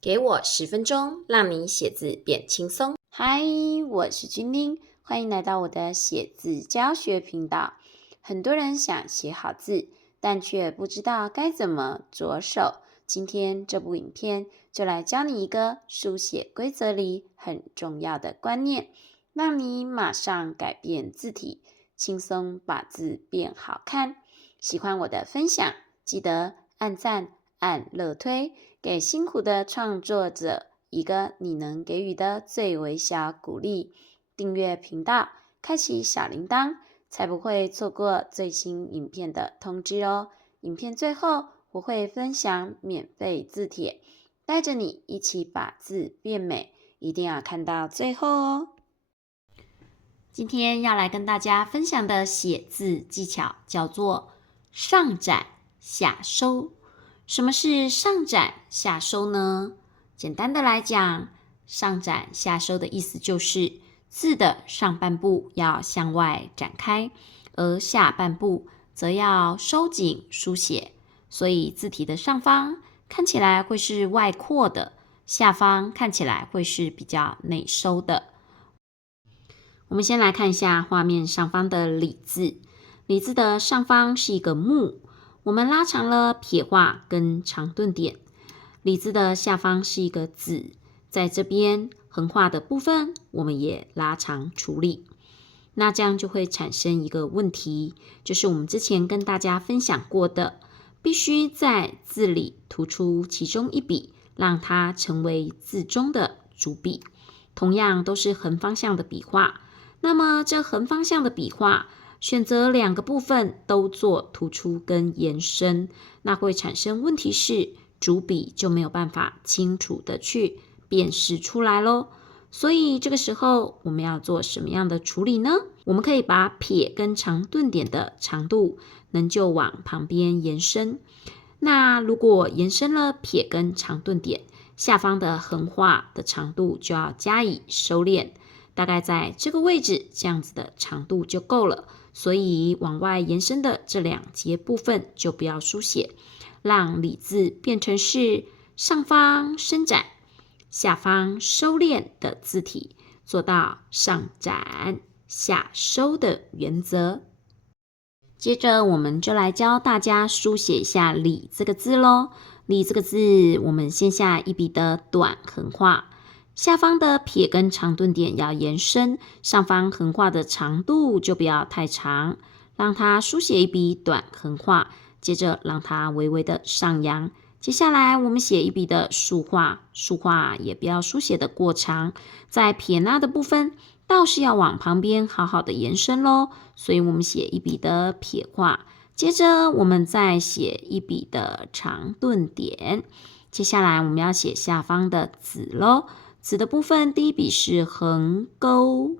给我10分钟，让你写字变轻松。嗨，我是君妮，欢迎来到我的写字教学频道。很多人想写好字，但却不知道该怎么着手。今天这部影片就来教你一个书写规则里很重要的观念，让你马上改变字体，轻松把字变好看。喜欢我的分享，记得按赞、按热推，给辛苦的创作者一个你能给予的最微小鼓励。订阅频道，开启小铃铛，才不会错过最新影片的通知哦。影片最后我会分享免费字帖，带着你一起把字变美，一定要看到最后哦。今天要来跟大家分享的写字技巧叫做上展下收。什么是上展下收呢？简单的来讲，上展下收的意思就是字的上半部要向外展开，而下半部则要收紧书写，所以字体的上方看起来会是外扩的，下方看起来会是比较内收的。我们先来看一下画面上方的李字，李字的上方是一个木，我们拉长了撇画跟长顿点。李字的下方是一个子，在这边横画的部分我们也拉长处理。那这样就会产生一个问题，就是我们之前跟大家分享过的，必须在字里突出其中一笔，让它成为字中的主笔。同样都是横方向的笔画，那么这横方向的笔画选择两个部分都做突出跟延伸，那会产生问题是主笔就没有办法清楚的去辨识出来咯。所以这个时候我们要做什么样的处理呢？我们可以把撇跟长顿点的长度能就往旁边延伸，那如果延伸了撇跟长顿点，下方的横画的长度就要加以收敛，大概在这个位置，这样子的长度就够了。所以往外延伸的这两节部分就不要书写，让李字变成是上方伸展，下方收敛的字体，做到上展下收的原则。接着我们就来教大家书写一下李这个字咯。李这个字，我们先下一笔的短横画，下方的撇跟长顿点要延伸，上方横画的长度就不要太长，让它书写一笔短横画，接着让它微微的上扬。接下来我们写一笔的竖画，竖画也不要书写的过长，在撇捺的部分倒是要往旁边好好的延伸咯，所以我们写一笔的撇画，接着我们再写一笔的长顿点。接下来我们要写下方的子咯，子的部分第一笔是横钩，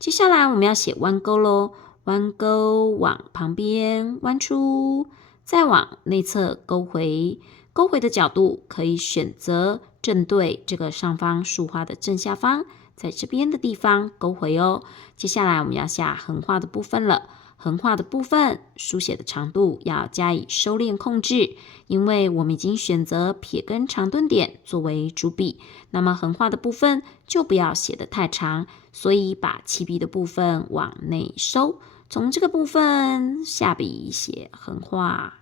接下来我们要写弯钩咯，弯钩往旁边弯出，再往内侧勾回，勾回的角度可以选择正对这个上方竖画的正下方，在这边的地方勾回哦。接下来我们要下横画的部分了，横画的部分书写的长度要加以收敛控制，因为我们已经选择撇跟长顿点作为主笔，那么横画的部分就不要写得太长，所以把起笔的部分往内收，从这个部分下笔写横画。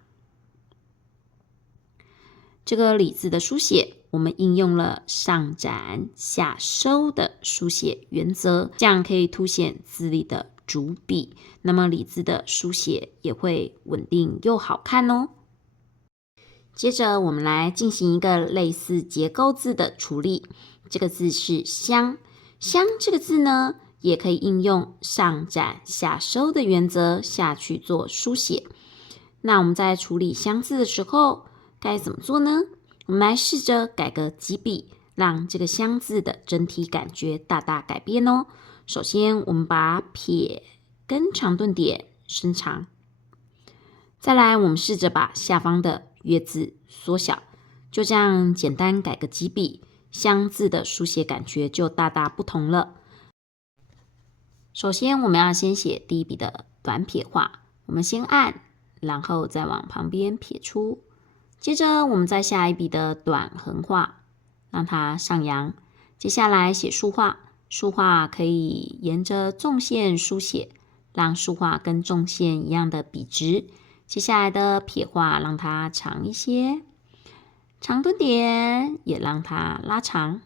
这个李字的书写，我们应用了上展下收的书写原则，这样可以凸显字里的主笔，那么李字的书写也会稳定又好看哦。接着我们来进行一个类似结构字的处理，这个字是香，香这个字呢，也可以应用上展下收的原则下去做书写。那我们在处理香字的时候该怎么做呢？我们来试着改个几笔，让这个香字的整体感觉大大改变哦。首先我们把撇跟长顿点伸长，再来我们试着把下方的月字缩小，就这样简单改个几笔，香字的书写感觉就大大不同了。首先我们要先写第一笔的短撇画，我们先按，然后再往旁边撇出，接着我们再下一笔的短横画，让它上扬。接下来写竖画，竖画可以沿着纵线书写，让竖画跟纵线一样的笔直。接下来的撇画让它长一些，长顿点也让它拉长。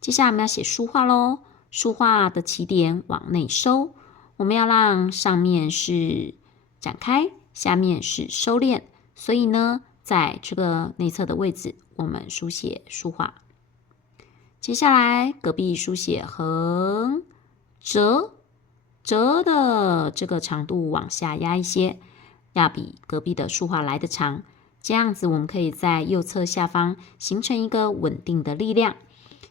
接下来我们要写竖画咯，竖画的起点往内收，我们要让上面是展开，下面是收敛，所以呢，在这个内侧的位置，我们书写竖画。接下来隔壁书写横折，折的这个长度往下压一些，要比隔壁的竖画来得长，这样子我们可以在右侧下方形成一个稳定的力量。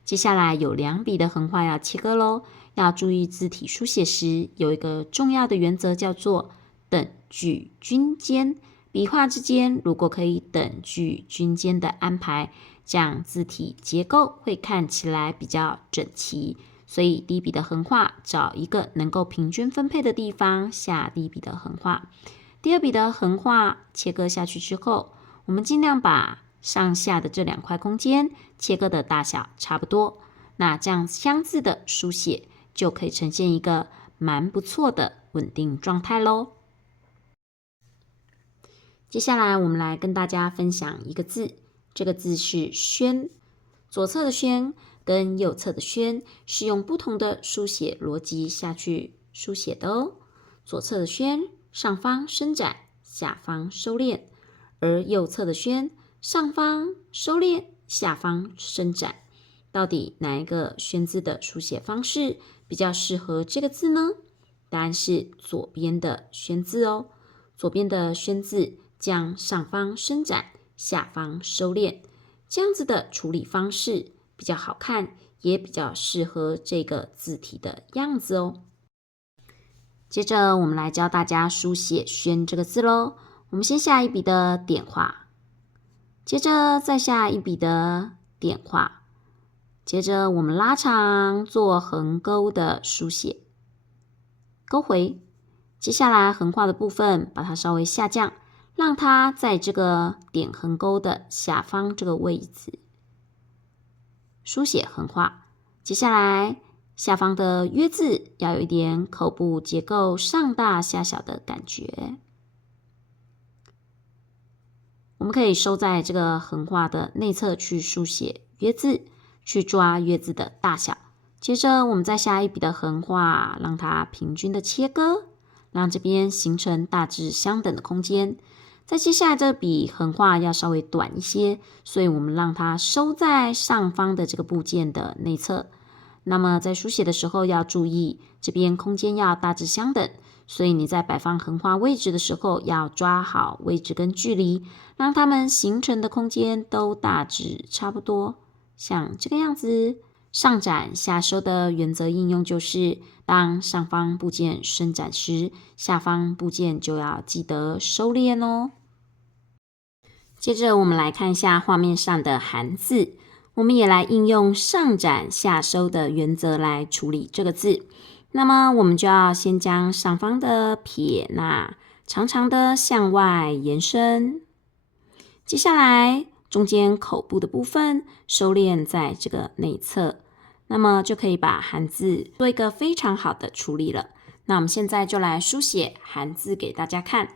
接下来有2笔的横画要切割咯，要注意字体书写时有一个重要的原则，叫做等距均间。笔画之间如果可以等距均间的安排，这样字体结构会看起来比较整齐。所以第一笔的横画找一个能够平均分配的地方下第一笔的横画。第二笔的横画切割下去之后，我们尽量把上下的这2块空间切割的大小差不多，那这样相似的书写就可以呈现一个蛮不错的稳定状态咯。接下来我们来跟大家分享一个字，这个字是宣。左侧的宣跟右侧的宣是用不同的书写逻辑下去书写的哦。左侧的宣上方伸展，下方收敛，而右侧的宣上方收敛，下方伸展。到底哪一个宣字的书写方式比较适合这个字呢？答案是左边的宣字哦。左边的宣字将上方伸展，下方收敛，这样子的处理方式比较好看，也比较适合这个字体的样子哦。接着我们来教大家书写宣这个字咯。我们先下一笔的点画，接着再下一笔的点画，接着我们拉长做横钩的书写，勾回。接下来横画的部分把它稍微下降，让它在这个点横钩的下方这个位置书写横画。接下来下方的约字要有一点口部结构上大下小的感觉，我们可以收在这个横画的内侧去书写约字，去抓约字的大小。接着我们再下一笔的横画，让它平均的切割，让这边形成大致相等的空间。再接下来这笔横画要稍微短一些，所以我们让它收在上方的这个部件的内侧。那么在书写的时候要注意，这边空间要大致相等，所以你在摆放横画位置的时候要抓好位置跟距离，让它们形成的空间都大致差不多，像这个样子。上展下收的原则应用就是，当上方部件伸展时，下方部件就要记得收敛哦。接着我们来看一下画面上的韩字，我们也来应用上展下收的原则来处理这个字。那么我们就要先将上方的撇捺长长的向外延伸，接下来中间口部的部分收敛在这个内侧，那么就可以把韩字做一个非常好的处理了。那我们现在就来书写韩字给大家看。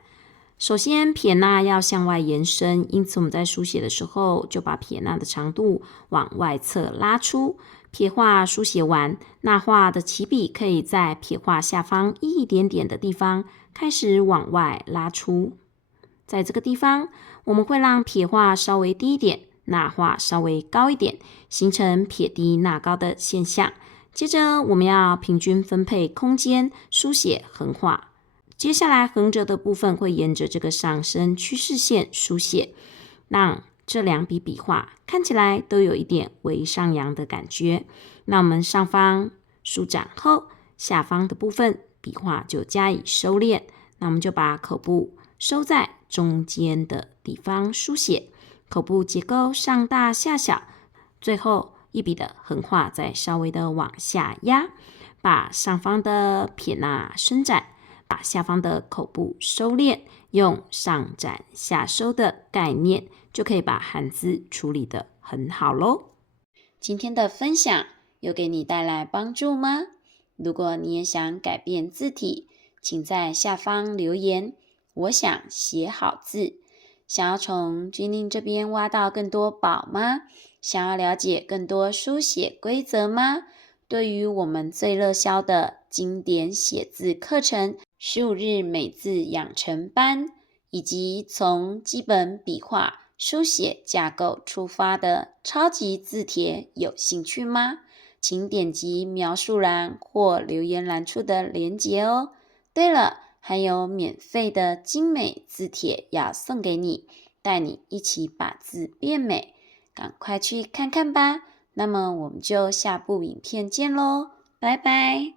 首先撇捺要向外延伸，因此我们在书写的时候就把撇捺的长度往外侧拉出。撇画书写完，捺画的起笔可以在撇画下方一点点的地方开始往外拉出。在这个地方，我们会让撇画稍微低一点，捺画稍微高一点，形成撇低捺高的现象。接着我们要平均分配空间，书写横画。接下来横折的部分会沿着这个上升趋势线书写，让这2笔笔画看起来都有一点微上扬的感觉。那我们上方舒展后，下方的部分笔画就加以收敛。那我们就把口部收在中间的地方书写，口部结构上大下小，最后一笔的横画再稍微的往下压，把上方的撇捺伸展，把下方的口部收敛，用上展下收的概念，就可以把韩字处理得很好咯。今天的分享有给你带来帮助吗？如果你也想改变字体，请在下方留言。我想写好字。想要从君令这边挖到更多宝吗？想要了解更多书写规则吗？对于我们最热销的经典写字课程15日美字养成班，以及从基本笔画、书写架构出发的超级字帖有兴趣吗？请点击描述栏或留言栏处的连结哦。对了，还有免费的精美字帖要送给你，带你一起把字变美，赶快去看看吧。那么我们就下部影片见咯，拜拜。